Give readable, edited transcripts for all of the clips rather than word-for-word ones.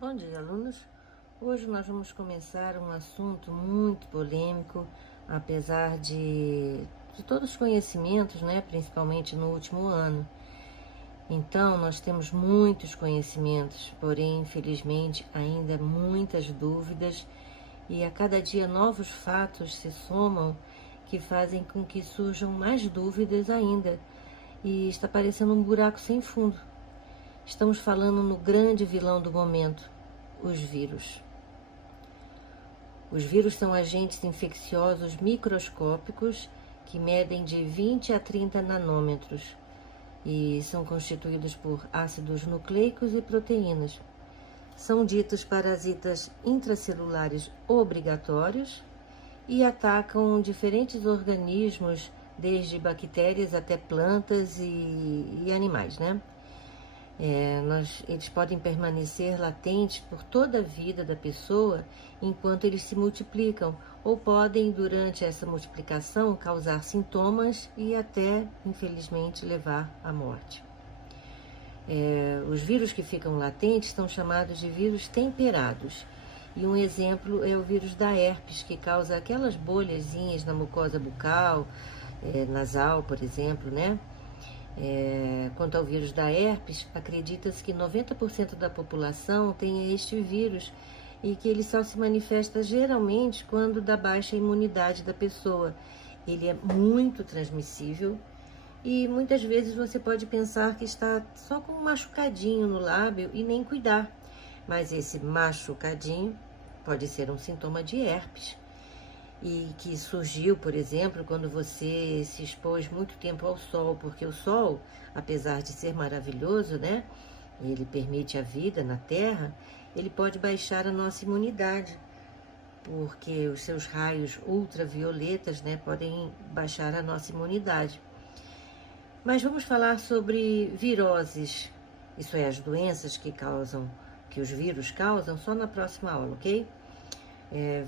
Bom dia, alunos. Hoje nós vamos começar um assunto muito polêmico, apesar de todos os conhecimentos, né, principalmente no último ano. Então, nós temos muitos conhecimentos, porém, infelizmente, ainda muitas dúvidas e a cada dia novos fatos se somam que fazem com que surjam mais dúvidas ainda e está parecendo um buraco sem fundo. Estamos falando no grande vilão do momento, os vírus. Os vírus são agentes infecciosos microscópicos que medem de 20 a 30 nanômetros e são constituídos por ácidos nucleicos e proteínas. São ditos parasitas intracelulares obrigatórios e atacam diferentes organismos, desde bactérias até plantas e animais, né? Eles podem permanecer latentes por toda a vida da pessoa enquanto eles se multiplicam, ou podem, durante essa multiplicação, causar sintomas e até, infelizmente, levar à morte. Os vírus que ficam latentes são chamados de vírus temperados. E um exemplo é o vírus da herpes, que causa aquelas bolhazinhas na mucosa bucal, nasal, por exemplo, né? Quanto ao vírus da herpes, acredita-se que 90% da população tenha este vírus e que ele só se manifesta geralmente quando dá baixa imunidade da pessoa. Ele é muito transmissível e muitas vezes você pode pensar que está só com um machucadinho no lábio e nem cuidar, mas esse machucadinho pode ser um sintoma de herpes. E que surgiu, por exemplo, quando você se expôs muito tempo ao sol, porque o sol, apesar de ser maravilhoso, né, ele permite a vida na Terra, ele pode baixar a nossa imunidade, porque os seus raios ultravioletas, né, podem baixar a nossa imunidade. Mas vamos falar sobre viroses, isso é, as doenças que os vírus causam, só na próxima aula, ok?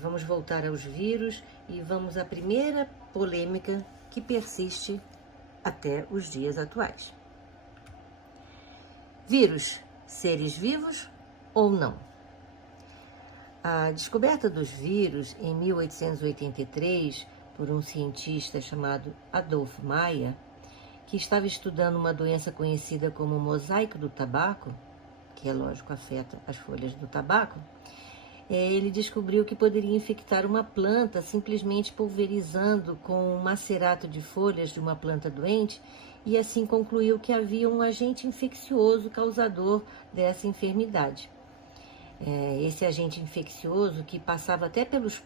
Vamos voltar aos vírus e vamos à primeira polêmica que persiste até os dias atuais. Vírus, seres vivos ou não? A descoberta dos vírus em 1883 por um cientista chamado Adolf Meyer, que estava estudando uma doença conhecida como mosaico do tabaco, que é lógico afeta as folhas do tabaco, ele descobriu que poderia infectar uma planta simplesmente pulverizando com um macerato de folhas de uma planta doente e assim concluiu que havia um agente infeccioso causador dessa enfermidade. Esse agente infeccioso, que passava até pelos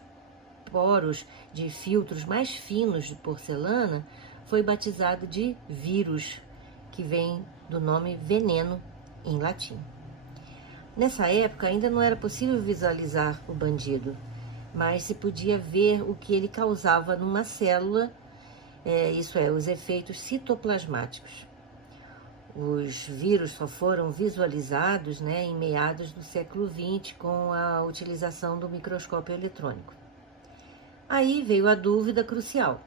poros de filtros mais finos de porcelana, foi batizado de vírus, que vem do nome veneno em latim. Nessa época ainda não era possível visualizar o bandido, mas se podia ver o que ele causava numa célula, isso é, os efeitos citoplasmáticos. Os vírus só foram visualizados, né, em meados do século XX com a utilização do microscópio eletrônico. Aí veio a dúvida crucial.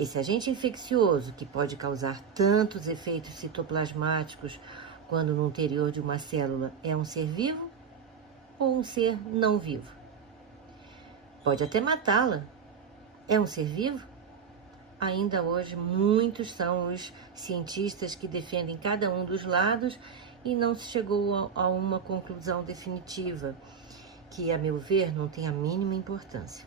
Esse agente infeccioso, que pode causar tantos efeitos citoplasmáticos quando no interior de uma célula, é um ser vivo ou um ser não vivo? Pode até matá-la. É um ser vivo? Ainda hoje, muitos são os cientistas que defendem cada um dos lados e não se chegou a uma conclusão definitiva, que, a meu ver, não tem a mínima importância.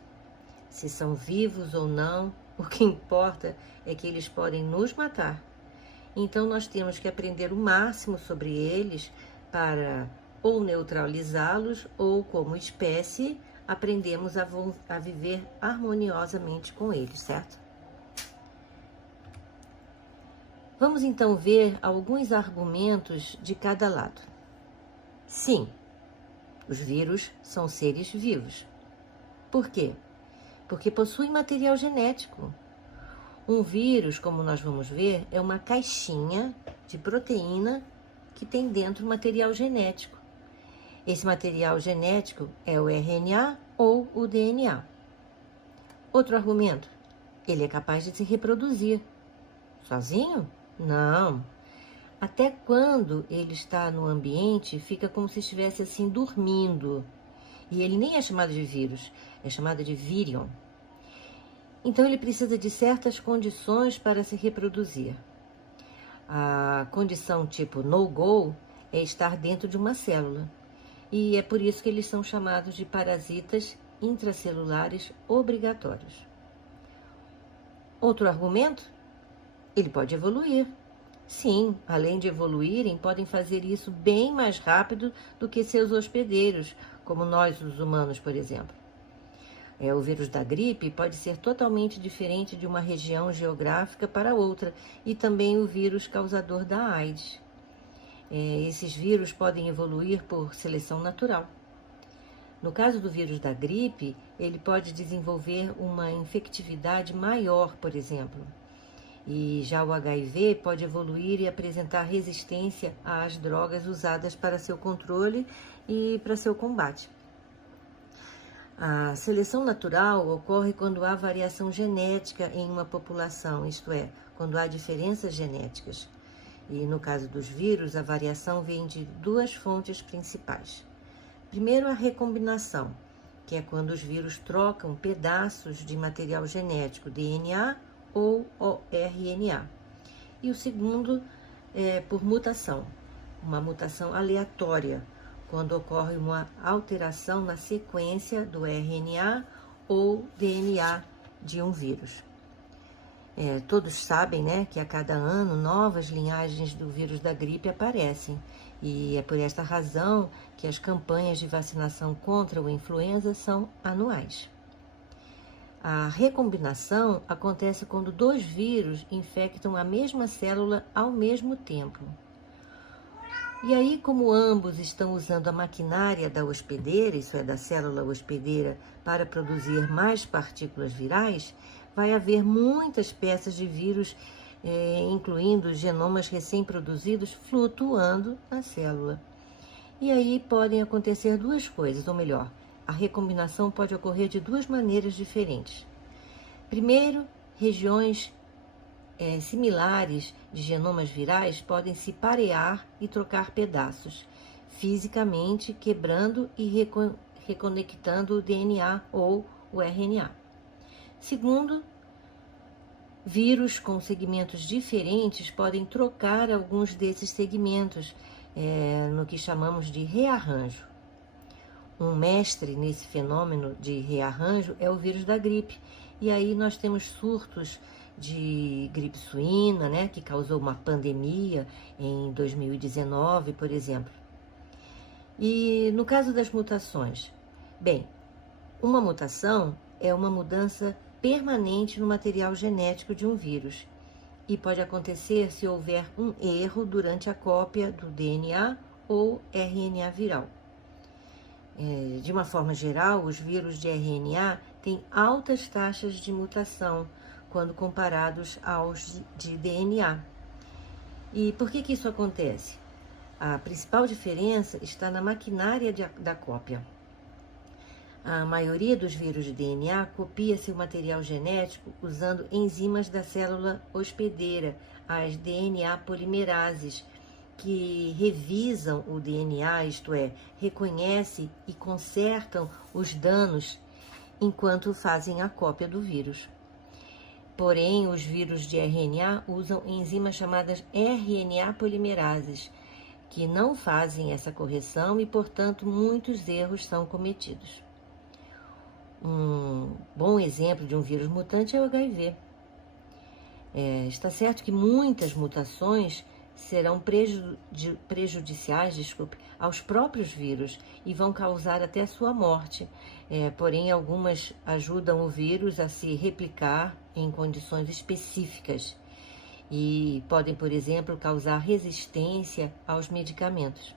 Se são vivos ou não, o que importa é que eles podem nos matar. Então, nós temos que aprender o máximo sobre eles para ou neutralizá-los ou, como espécie, aprendemos a viver harmoniosamente com eles, certo? Vamos então ver alguns argumentos de cada lado. Sim, os vírus são seres vivos. Por quê? Porque possuem material genético. Um vírus, como nós vamos ver, é uma caixinha de proteína que tem dentro material genético. Esse material genético é o RNA ou o DNA. Outro argumento, ele é capaz de se reproduzir. Sozinho? Não. Até quando ele está no ambiente, fica como se estivesse assim dormindo. E ele nem é chamado de vírus, é chamado de vírion. Então ele precisa de certas condições para se reproduzir. A condição tipo no-go é estar dentro de uma célula. E é por isso que eles são chamados de parasitas intracelulares obrigatórios. Outro argumento? Ele pode evoluir. Sim, além de evoluírem, podem fazer isso bem mais rápido do que seus hospedeiros, como nós, os humanos, por exemplo. O vírus da gripe pode ser totalmente diferente de uma região geográfica para outra, e também o vírus causador da AIDS. Esses vírus podem evoluir por seleção natural. No caso do vírus da gripe, ele pode desenvolver uma infectividade maior, por exemplo. E já o HIV pode evoluir e apresentar resistência às drogas usadas para seu controle e para seu combate. A seleção natural ocorre quando há variação genética em uma população, isto é, quando há diferenças genéticas. E no caso dos vírus, a variação vem de duas fontes principais. Primeiro, a recombinação, que é quando os vírus trocam pedaços de material genético, DNA ou RNA. E o segundo é por mutação, uma mutação aleatória, quando ocorre uma alteração na sequência do RNA ou DNA de um vírus. Todos sabem, né, que a cada ano novas linhagens do vírus da gripe aparecem, e é por esta razão que as campanhas de vacinação contra a influenza são anuais. A recombinação acontece quando dois vírus infectam a mesma célula ao mesmo tempo. E aí, como ambos estão usando a maquinária da hospedeira, isso é, da célula hospedeira, para produzir mais partículas virais, vai haver muitas peças de vírus, incluindo genomas recém-produzidos, flutuando na célula. E aí podem acontecer duas coisas, ou melhor, a recombinação pode ocorrer de duas maneiras diferentes. Primeiro, regiões similares de genomas virais podem se parear e trocar pedaços, fisicamente quebrando e reconectando o DNA ou o RNA. Segundo, vírus com segmentos diferentes podem trocar alguns desses segmentos, no que chamamos de rearranjo. Um mestre nesse fenômeno de rearranjo é o vírus da gripe, e aí nós temos surtos de gripe suína, né, que causou uma pandemia em 2019, por exemplo. E no caso das mutações, bem, uma mutação é uma mudança permanente no material genético de um vírus e pode acontecer se houver um erro durante a cópia do DNA ou RNA viral. De uma forma geral, os vírus de RNA têm altas taxas de mutação quando comparados aos de DNA. E por que isso acontece? A principal diferença está na maquinária da cópia. A maioria dos vírus de DNA copia seu material genético usando enzimas da célula hospedeira, as DNA polimerases, que revisam o DNA, isto é, reconhecem e consertam os danos enquanto fazem a cópia do vírus. Porém, os vírus de RNA usam enzimas chamadas RNA polimerases, que não fazem essa correção e, portanto, muitos erros são cometidos. Um bom exemplo de um vírus mutante é o HIV. Está certo que muitas mutações serão prejudiciais, aos próprios vírus e vão causar até a sua morte. Porém, algumas ajudam o vírus a se replicar em condições específicas e podem, por exemplo, causar resistência aos medicamentos.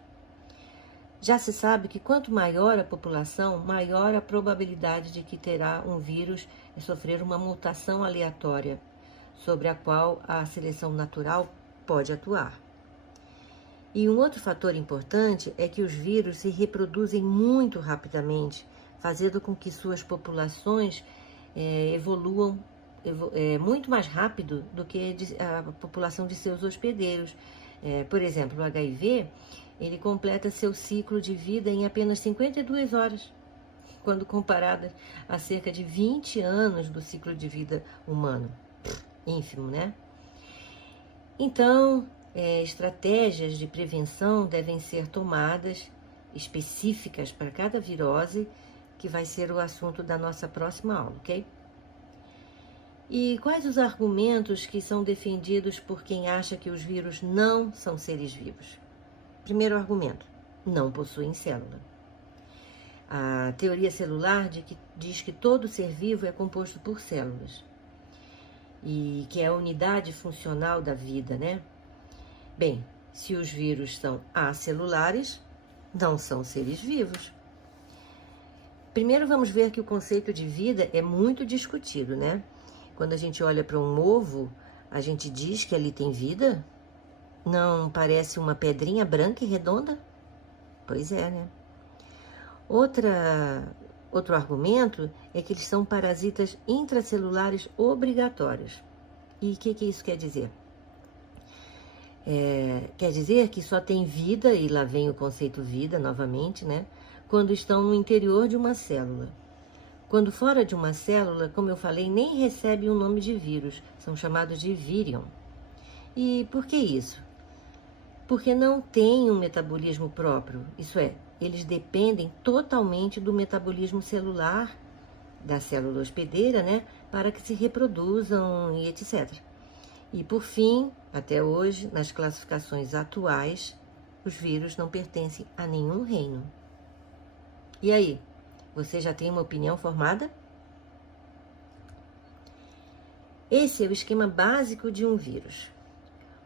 Já se sabe que quanto maior a população, maior a probabilidade de que terá um vírus sofrer uma mutação aleatória, sobre a qual a seleção natural pode atuar. E um outro fator importante é que os vírus se reproduzem muito rapidamente, fazendo com que suas populações evoluam muito mais rápido do que a população de seus hospedeiros, Por exemplo, o HIV, ele completa seu ciclo de vida em apenas 52 horas, quando comparado a cerca de 20 anos do ciclo de vida humano. Ínfimo, né? Então, estratégias de prevenção devem ser tomadas, específicas para cada virose, que vai ser o assunto da nossa próxima aula, ok? E quais os argumentos que são defendidos por quem acha que os vírus não são seres vivos? Primeiro argumento: não possuem célula. A teoria celular diz que todo ser vivo é composto por células, e que é a unidade funcional da vida, né? Bem, se os vírus são acelulares, não são seres vivos. Primeiro vamos ver que o conceito de vida é muito discutido, né? Quando a gente olha para um ovo, a gente diz que ali tem vida? Não parece uma pedrinha branca e redonda? Pois é, né? Outro argumento é que eles são parasitas intracelulares obrigatórios. E o que isso quer dizer? Quer dizer que só tem vida, e lá vem o conceito vida novamente, né? Quando estão no interior de uma célula. Quando fora de uma célula, como eu falei, nem recebem o nome de vírus, são chamados de vírion. E por que isso? Porque não têm um metabolismo próprio, isso é, eles dependem totalmente do metabolismo celular da célula hospedeira, né, para que se reproduzam e etc. E por fim, até hoje, nas classificações atuais, os vírus não pertencem a nenhum reino. E aí, você já tem uma opinião formada? Esse é o esquema básico de um vírus.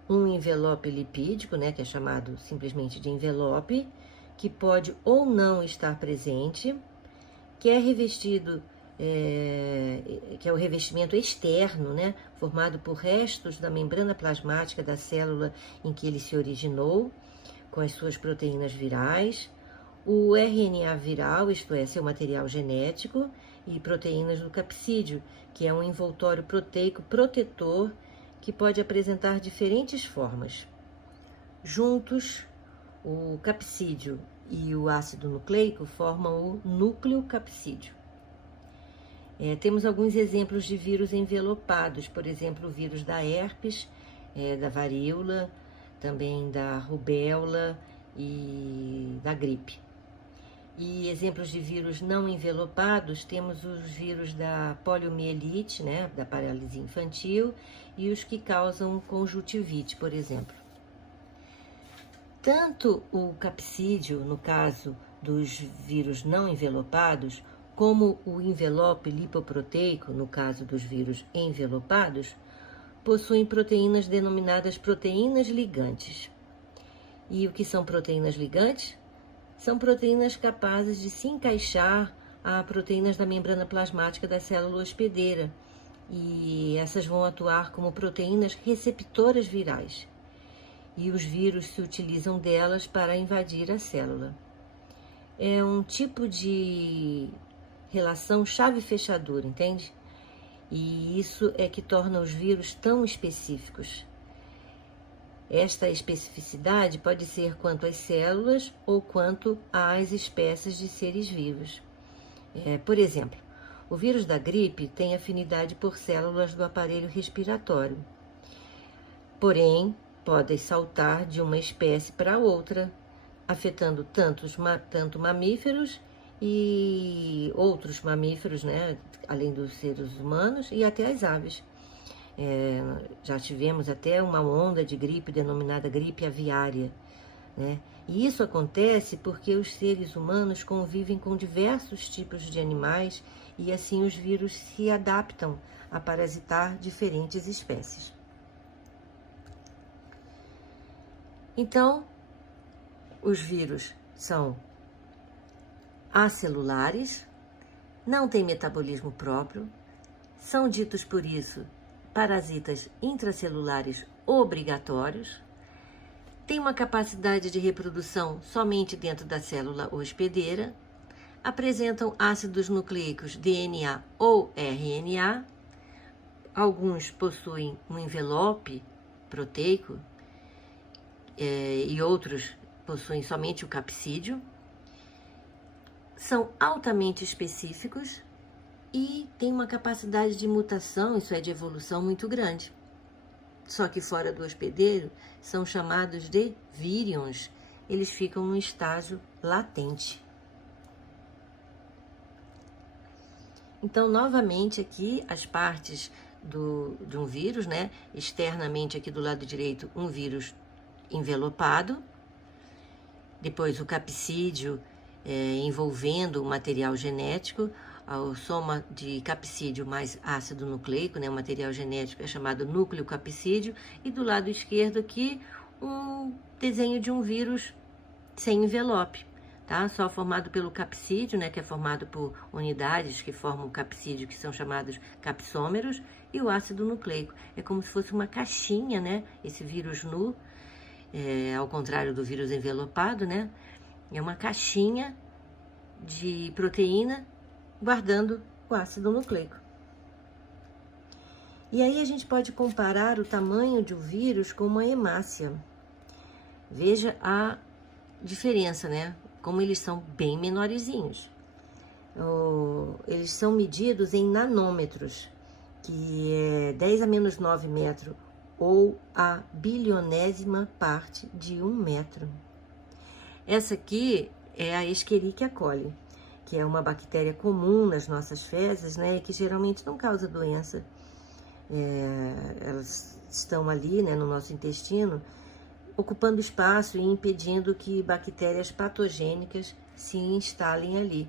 Um envelope lipídico, né, que é chamado simplesmente de envelope, que pode ou não estar presente, que é revestido, que é o revestimento externo, né, formado por restos da membrana plasmática da célula em que ele se originou, com as suas proteínas virais, o RNA viral, isto é, seu material genético, e proteínas do capsídeo, que é um envoltório proteico protetor que pode apresentar diferentes formas. Juntos, o capsídeo e o ácido nucleico formam o núcleo capsídeo. Temos alguns exemplos de vírus envelopados, por exemplo, o vírus da herpes, da varíola, também da rubéola e da gripe. E exemplos de vírus não envelopados, temos os vírus da poliomielite, né, da paralisia infantil, e os que causam conjuntivite, por exemplo. Tanto o capsídeo, no caso dos vírus não envelopados, como o envelope lipoproteico, no caso dos vírus envelopados, possuem proteínas denominadas proteínas ligantes. E o que são proteínas ligantes? São proteínas capazes de se encaixar a proteínas da membrana plasmática da célula hospedeira, e essas vão atuar como proteínas receptoras virais. E os vírus se utilizam delas para invadir a célula. É um tipo de relação chave-fechadura, entende? E isso é que torna os vírus tão específicos. Esta especificidade pode ser quanto às células ou quanto às espécies de seres vivos. Por exemplo, o vírus da gripe tem afinidade por células do aparelho respiratório. Porém, podem saltar de uma espécie para outra, afetando tanto mamíferos e outros mamíferos, né, além dos seres humanos, e até as aves. Já tivemos até uma onda de gripe denominada gripe aviária, né? E isso acontece porque os seres humanos convivem com diversos tipos de animais e assim os vírus se adaptam a parasitar diferentes espécies. Então, os vírus são acelulares, não têm metabolismo próprio, são ditos por isso parasitas intracelulares obrigatórios, têm uma capacidade de reprodução somente dentro da célula hospedeira, apresentam ácidos nucleicos DNA ou RNA, alguns possuem um envelope proteico e outros possuem somente o capsídeo, são altamente específicos e têm uma capacidade de mutação, isso é, de evolução muito grande. Só que fora do hospedeiro são chamados de vírions, eles ficam no estágio latente. Então, novamente aqui, as partes de um vírus, né? Externamente aqui do lado direito, um vírus envelopado. Depois o capsídeo envolvendo o material genético. A soma de capsídeo mais ácido nucleico, né? O material genético é chamado núcleo capsídeo. E do lado esquerdo aqui, um desenho de um vírus sem envelope. Tá? Só formado pelo capsídeo, né, que é formado por unidades que formam o capsídeo, que são chamados capsômeros, e o ácido nucleico. É como se fosse uma caixinha, né, esse vírus nu, ao contrário do vírus envelopado, né, é uma caixinha de proteína guardando o ácido nucleico. E aí a gente pode comparar o tamanho de um vírus com uma hemácia. Veja a diferença, né? Como eles são bem menorzinhos. Eles são medidos em nanômetros, que é 10 a menos 9 metro, ou a bilionésima parte de 1 metro. Essa aqui é a Escherichia coli, que é uma bactéria comum nas nossas fezes, né? Que geralmente não causa doença. Elas estão ali, né, no nosso intestino, ocupando espaço e impedindo que bactérias patogênicas se instalem ali.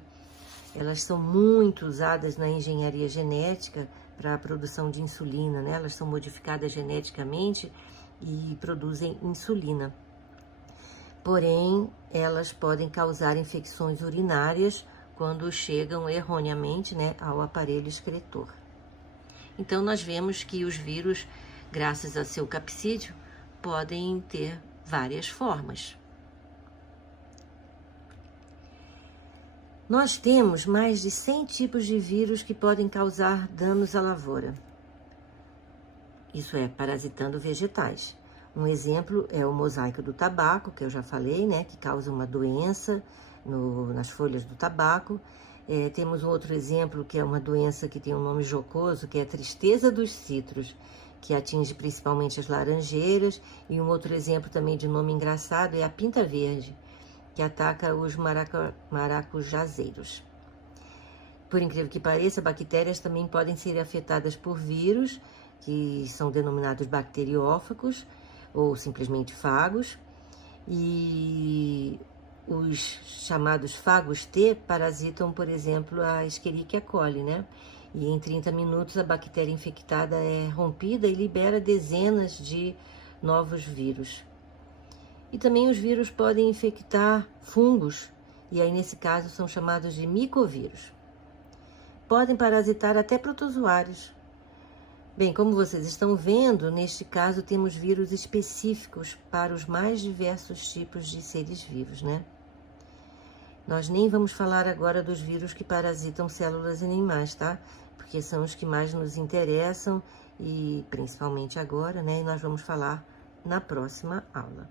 Elas são muito usadas na engenharia genética para a produção de insulina, né? Elas são modificadas geneticamente e produzem insulina. Porém, elas podem causar infecções urinárias quando chegam erroneamente, né, ao aparelho excretor. Então, nós vemos que os vírus, graças a seu capsídeo, podem ter várias formas. Nós temos mais de 100 tipos de vírus que podem causar danos à lavoura. Isso é, parasitando vegetais. Um exemplo é o mosaico do tabaco, que eu já falei, né, que causa uma doença nas folhas do tabaco. Temos um outro exemplo, que é uma doença que tem um nome jocoso, que é a tristeza dos citros, que atinge principalmente as laranjeiras, e um outro exemplo também de nome engraçado é a pinta verde, que ataca os maracujazeiros. Por incrível que pareça, bactérias também podem ser afetadas por vírus, que são denominados bacteriófagos, ou simplesmente fagos, e os chamados fagos T parasitam, por exemplo, a Escherichia coli, né? E em 30 minutos a bactéria infectada é rompida e libera dezenas de novos vírus. E também os vírus podem infectar fungos, e aí nesse caso são chamados de micovírus. Podem parasitar até protozoários. Bem, como vocês estão vendo, neste caso temos vírus específicos para os mais diversos tipos de seres vivos, né? Nós nem vamos falar agora dos vírus que parasitam células animais, tá? Porque são os que mais nos interessam e principalmente agora, né? E nós vamos falar na próxima aula.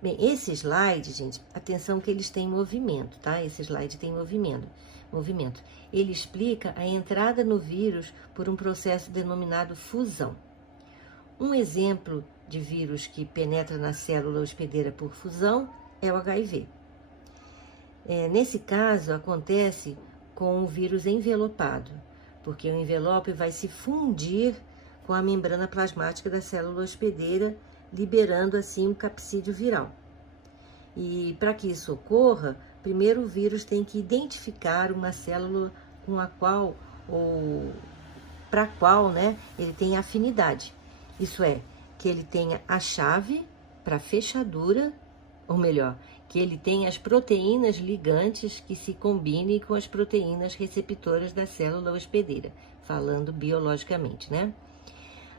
Bem, esse slide, gente, atenção que eles têm movimento, tá? Esse slide tem movimento. Ele explica a entrada no vírus por um processo denominado fusão. Um exemplo de vírus que penetra na célula hospedeira por fusão é o HIV. Nesse caso, acontece com o vírus envelopado, porque o envelope vai se fundir com a membrana plasmática da célula hospedeira, liberando assim um capsídeo viral. E para que isso ocorra, primeiro o vírus tem que identificar uma célula com a qual ou para a qual, né, ele tem afinidade. Isso é, que ele tenha a chave para fechadura, ou melhor, que ele tenha as proteínas ligantes que se combinem com as proteínas receptoras da célula hospedeira, falando biologicamente, né?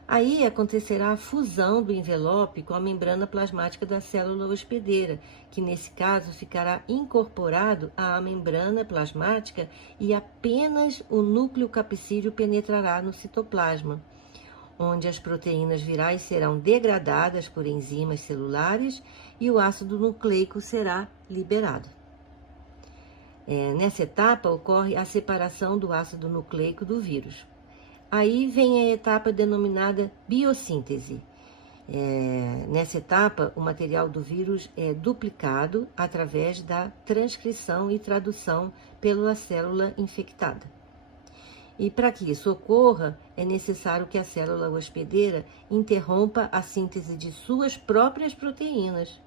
Aí acontecerá a fusão do envelope com a membrana plasmática da célula hospedeira, que nesse caso ficará incorporado à membrana plasmática e apenas o núcleo capsídeo penetrará no citoplasma, onde as proteínas virais serão degradadas por enzimas celulares e o ácido nucleico será liberado. Nessa etapa ocorre a separação do ácido nucleico do vírus. Aí vem a etapa denominada biossíntese. Nessa etapa, o material do vírus é duplicado através da transcrição e tradução pela célula infectada. E para que isso ocorra, é necessário que a célula hospedeira interrompa a síntese de suas próprias proteínas.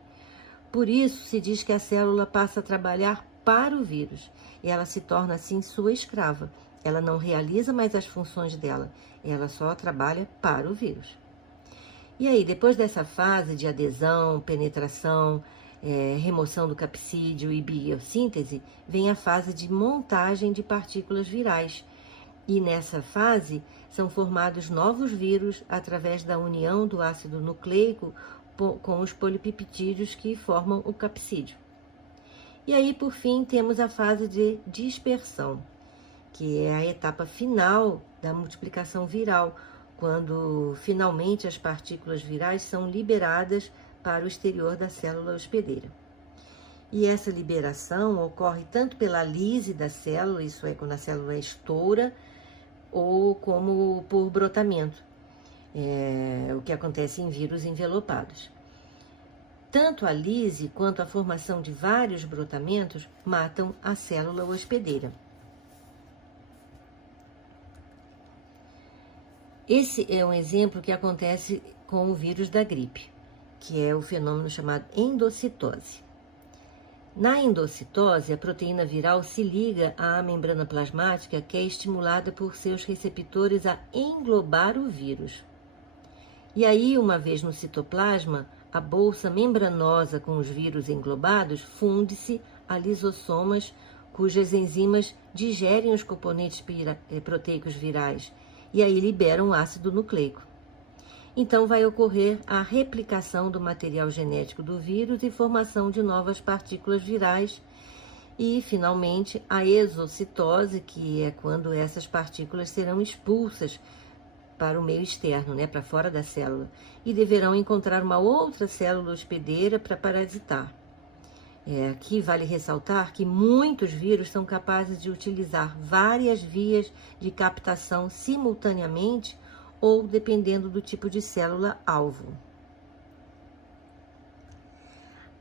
Por isso, se diz que a célula passa a trabalhar para o vírus, e ela se torna assim sua escrava. Ela não realiza mais as funções dela, ela só trabalha para o vírus. E aí, depois dessa fase de adesão, penetração, remoção do capsídeo e biossíntese, vem a fase de montagem de partículas virais. E nessa fase são formados novos vírus através da união do ácido nucleico com os polipeptídeos que formam o capsídeo. E aí, por fim, temos a fase de dispersão, que é a etapa final da multiplicação viral, quando finalmente as partículas virais são liberadas para o exterior da célula hospedeira. E essa liberação ocorre tanto pela lise da célula, isso é, quando a célula estoura, ou como por brotamento, o que acontece em vírus envelopados. Tanto a lise quanto a formação de vários brotamentos matam a célula hospedeira. Esse é um exemplo que acontece com o vírus da gripe, que é o fenômeno chamado endocitose. Na endocitose, a proteína viral se liga à membrana plasmática, que é estimulada por seus receptores a englobar o vírus. E aí, uma vez no citoplasma, a bolsa membranosa com os vírus englobados funde-se a lisossomas, cujas enzimas digerem os componentes proteicos virais e aí liberam o ácido nucleico. Então vai ocorrer a replicação do material genético do vírus e formação de novas partículas virais e, finalmente, a exocitose, que é quando essas partículas serão expulsas para o meio externo, para fora da célula, e deverão encontrar uma outra célula hospedeira para parasitar. Aqui vale ressaltar que muitos vírus são capazes de utilizar várias vias de captação simultaneamente ou dependendo do tipo de célula-alvo.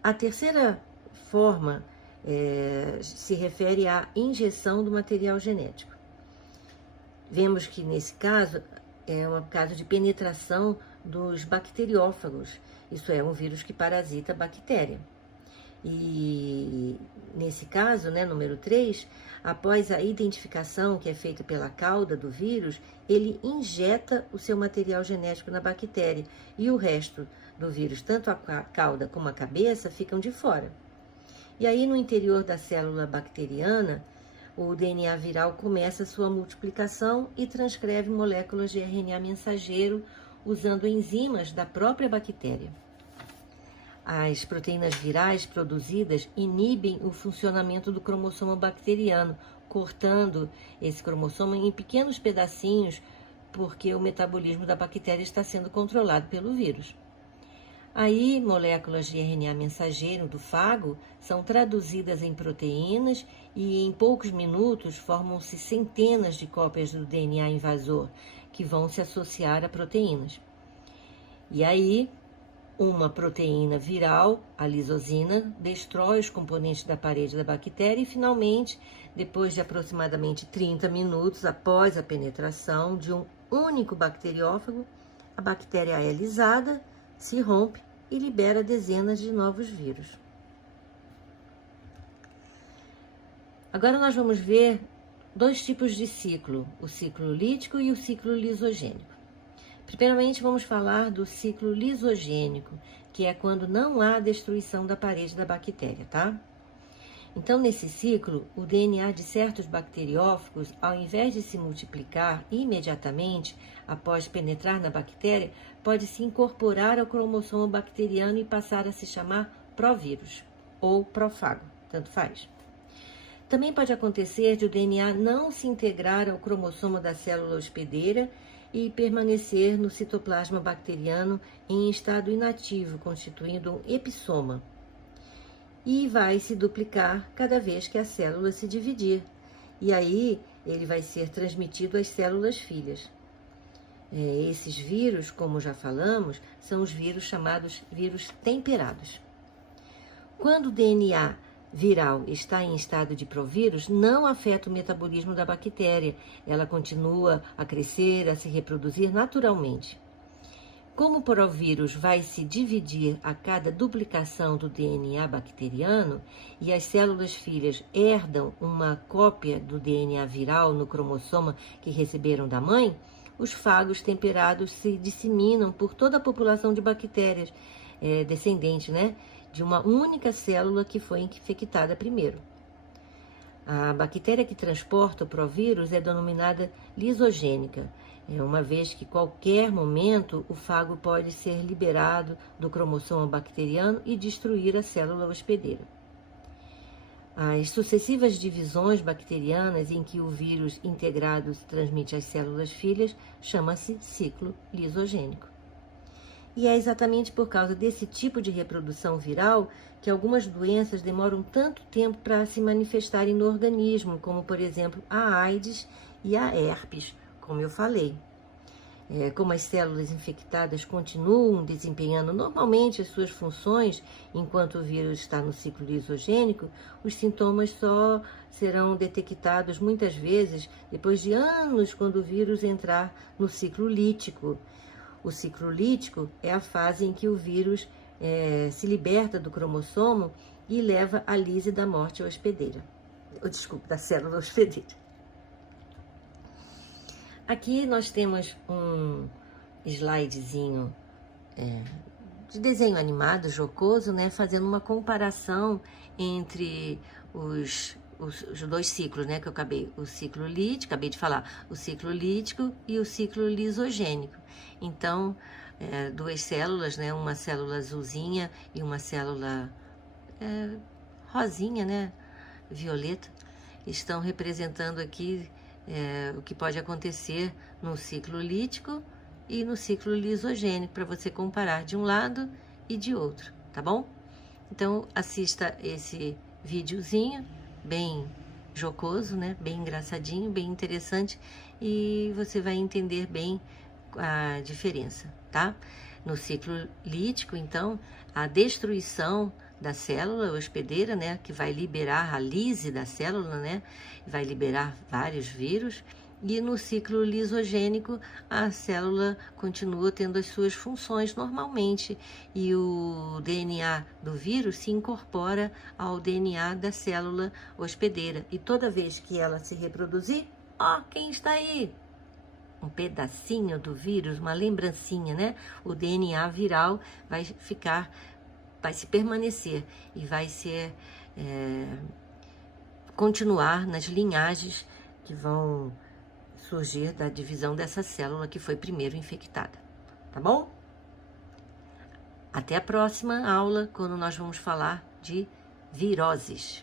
A terceira forma se refere à injeção do material genético. Vemos que nesse caso é um caso de penetração dos bacteriófagos, isso é, um vírus que parasita a bactéria. E nesse caso, número 3, após a identificação que é feita pela cauda do vírus, ele injeta o seu material genético na bactéria e o resto do vírus, tanto a cauda como a cabeça, ficam de fora. E aí, no interior da célula bacteriana, o DNA viral começa a sua multiplicação e transcreve moléculas de RNA mensageiro usando enzimas da própria bactéria. As proteínas virais produzidas inibem o funcionamento do cromossomo bacteriano, cortando esse cromossomo em pequenos pedacinhos, porque o metabolismo da bactéria está sendo controlado pelo vírus. Aí, moléculas de RNA mensageiro do fago são traduzidas em proteínas e em poucos minutos formam-se centenas de cópias do DNA invasor, que vão se associar a proteínas. E aí, uma proteína viral, a lisozina, destrói os componentes da parede da bactéria e, finalmente, depois de aproximadamente 30 minutos após a penetração de um único bacteriófago, a bactéria é lisada, se rompe e libera dezenas de novos vírus. Agora nós vamos ver dois tipos de ciclo, o ciclo lítico e o ciclo lisogênico. Primeiramente, vamos falar do ciclo lisogênico, que é quando não há destruição da parede da bactéria, tá? Então, nesse ciclo, o DNA de certos bacteriófagos, ao invés de se multiplicar imediatamente após penetrar na bactéria, pode se incorporar ao cromossomo bacteriano e passar a se chamar provírus ou profago, tanto faz. Também pode acontecer de o DNA não se integrar ao cromossomo da célula hospedeira e permanecer no citoplasma bacteriano em estado inativo, constituindo um epissoma. E vai se duplicar cada vez que a célula se dividir. E aí ele vai ser transmitido às células filhas. Esses vírus, como já falamos, são os vírus chamados vírus temperados. Quando o DNA viral está em estado de provírus, não afeta o metabolismo da bactéria. Ela continua a crescer, a se reproduzir naturalmente. Como o provírus vai se dividir a cada duplicação do DNA bacteriano e as células filhas herdam uma cópia do DNA viral no cromossoma que receberam da mãe, os fagos temperados se disseminam por toda a população de bactérias descendentes, de uma única célula que foi infectada primeiro. A bactéria que transporta o provírus é denominada lisogênica, uma vez que qualquer momento o fago pode ser liberado do cromossoma bacteriano e destruir a célula hospedeira. As sucessivas divisões bacterianas em que o vírus integrado se transmite às células filhas chama-se ciclo lisogênico. E é exatamente por causa desse tipo de reprodução viral que algumas doenças demoram tanto tempo para se manifestarem no organismo, como, por exemplo, a AIDS e a herpes, como eu falei. Como as células infectadas continuam desempenhando normalmente as suas funções enquanto o vírus está no ciclo lisogênico, os sintomas só serão detectados muitas vezes depois de anos, quando o vírus entrar no ciclo lítico. O ciclo lítico é a fase em que o vírus se liberta do cromossomo e leva à lise da morte hospedeira. Da célula hospedeira. Aqui nós temos um slidezinho de desenho animado, jocoso, fazendo uma comparação entre os dois ciclos, que eu acabei de falar, o ciclo lítico e o ciclo lisogênico. Então, duas células, uma célula azulzinha e uma célula rosinha, violeta, estão representando aqui o que pode acontecer no ciclo lítico e no ciclo lisogênico, para você comparar de um lado e de outro, tá bom? Então, assista esse videozinho, bem jocoso, bem engraçadinho, bem interessante, e você vai entender bem a diferença, tá? No ciclo lítico, então, a destruição da célula hospedeira, que vai liberar a lise da célula, vai liberar vários vírus, e no ciclo lisogênico a célula continua tendo as suas funções normalmente e o DNA do vírus se incorpora ao DNA da célula hospedeira. E toda vez que ela se reproduzir, quem está aí? Um pedacinho do vírus, uma lembrancinha, O DNA viral vai se permanecer e vai continuar nas linhagens que vão surgir da divisão dessa célula que foi primeiro infectada, tá bom? Até a próxima aula, quando nós vamos falar de viroses.